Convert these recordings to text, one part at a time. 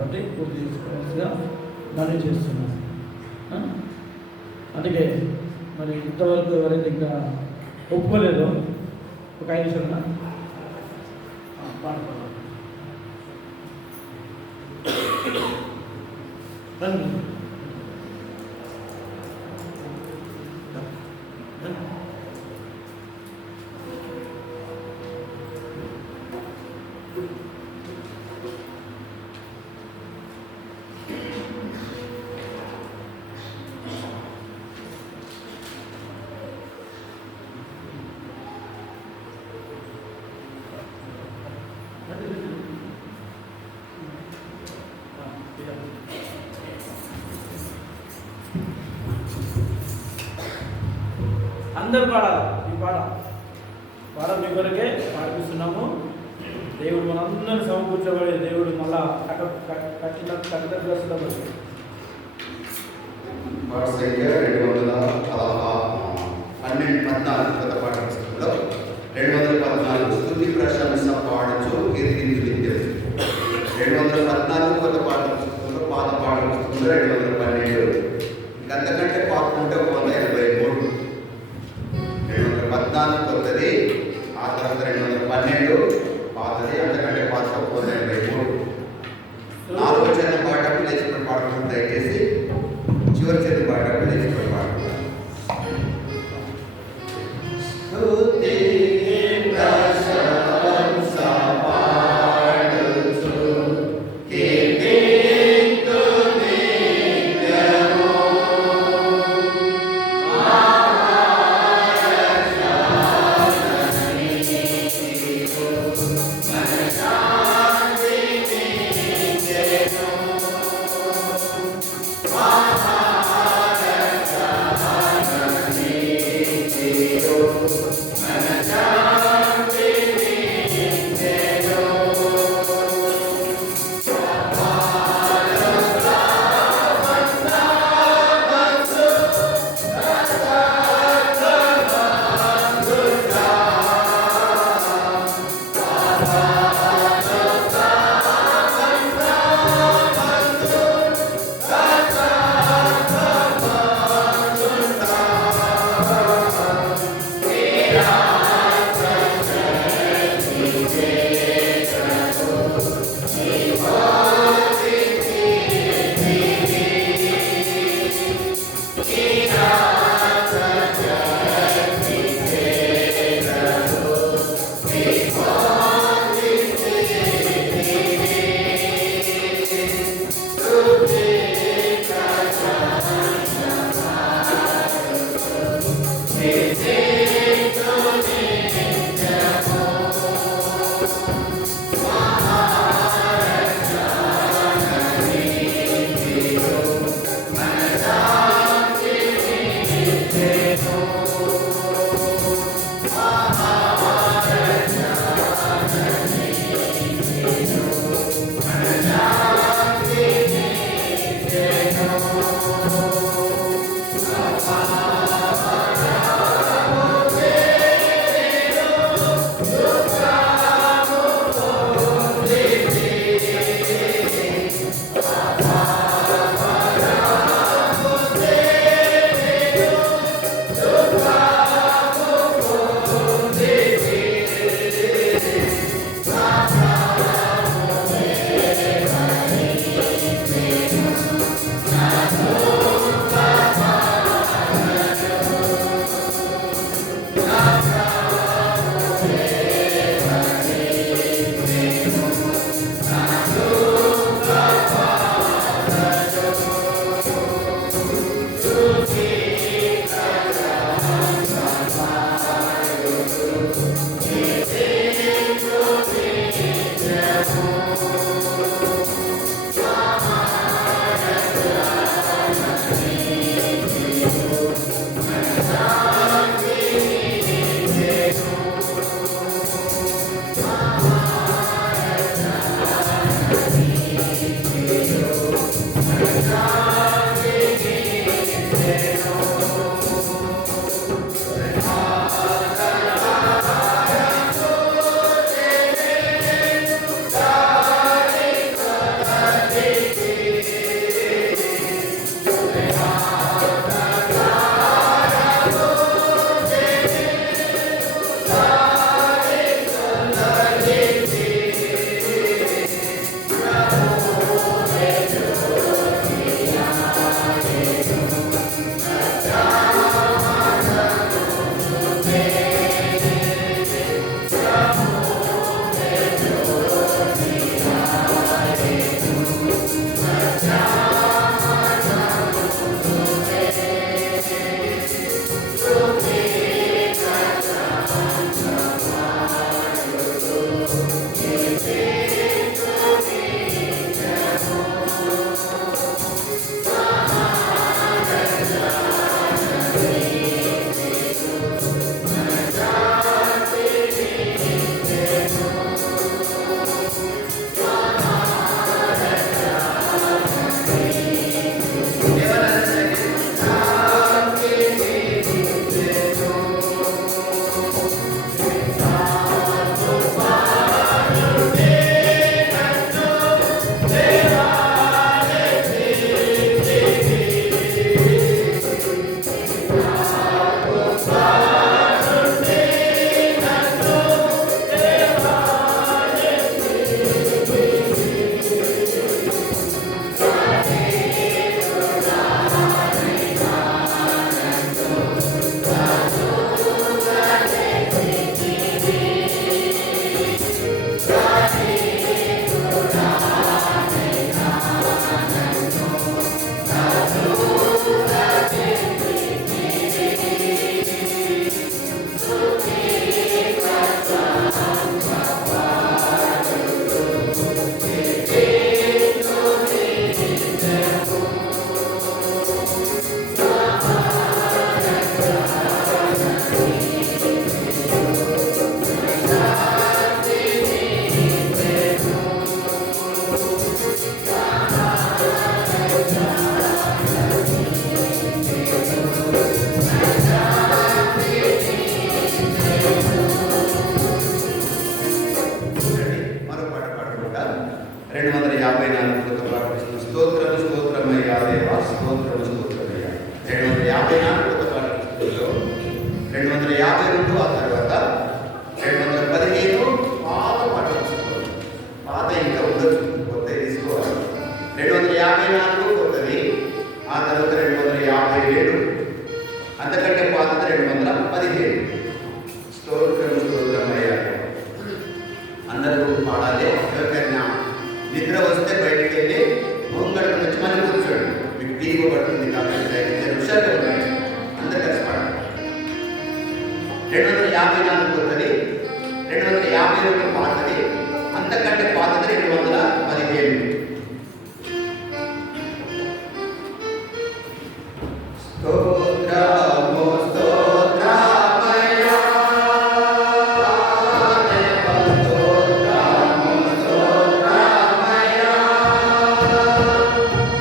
కాబట్టి పూర్తి చేసుకోవాల్సిగా మనవి చేస్తున్నాను. అందుకే మరి ఇంతవరకు ఎవరైతే ఇంకా ఒప్పుకోలేదో ఒక 5 నిమిషాలు పాడుకోవాలి. అందరు పాడాలి. ఈ పాట మీ కొరకే పాడిస్తున్నాము. దేవుడు మనందరినీ సమకూర్చబడే దేవుడు మళ్ళా కట్టినట్టు కొత్త పాట పుస్తకంలో 214 స్తుతి ప్రశంస పాడుచు కీర్తించుదించెను. 214 కొత్త పాట పుస్తకంలో, పాత పాట పుస్తకంలో 212. అంతకంటే పాత ఉంటే 183. 214 కొత్తది, ఆ తర్వాత 212 పాతది, అంతకంటే పాత 183. 4వ చరణం పాడటం లేచిపోయి పాడుకుంటూ దయచేసి చివరి చరణం పాడటం లేచిపోయి పాడుకుంటారు. 254 కొత్తది, ఆ తర్వాత 257, అంతకంటే పాతది 215. స్తోత్రమయ్యా. అందరూ పాడాలి. ఎవరికైనా నిద్ర వస్తే బయటికి వెళ్ళి మొంగళకు వచ్చి మళ్ళీ కూర్చోండి. మీకు తీయబడుతుంది కాబట్టి దయచేసి హుషారుగా ఉన్నాయి. అందరు కలిసి పాడాలి. 254 కొత్తది, 251 పాతది, అంతకంటే పాతది 215. స్తోత్రము స్తోత్రమయ్యా, స్తోత్రము స్తోత్రమయ్యా,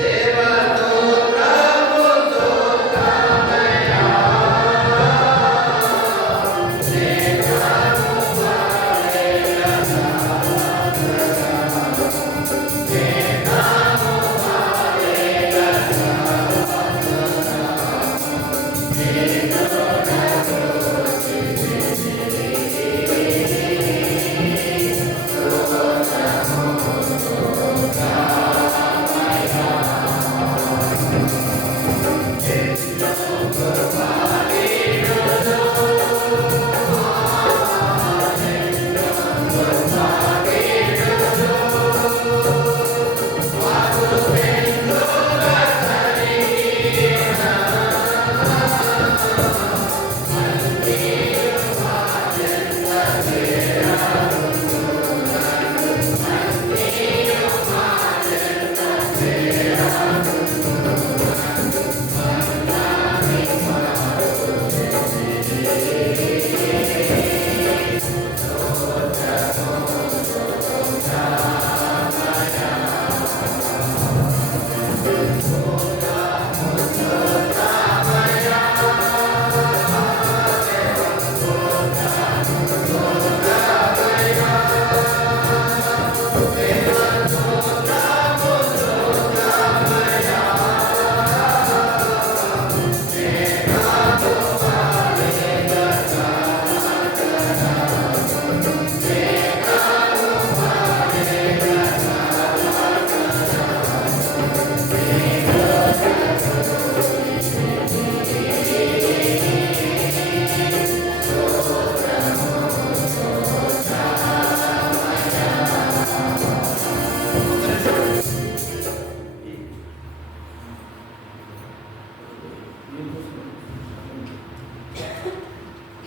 దేవ స్తోత్రము స్తోత్రమయ్యా,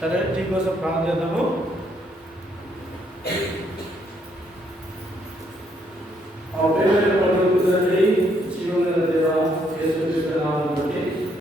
సరే, నీకోసం ప్రార్థన చేద్దాము.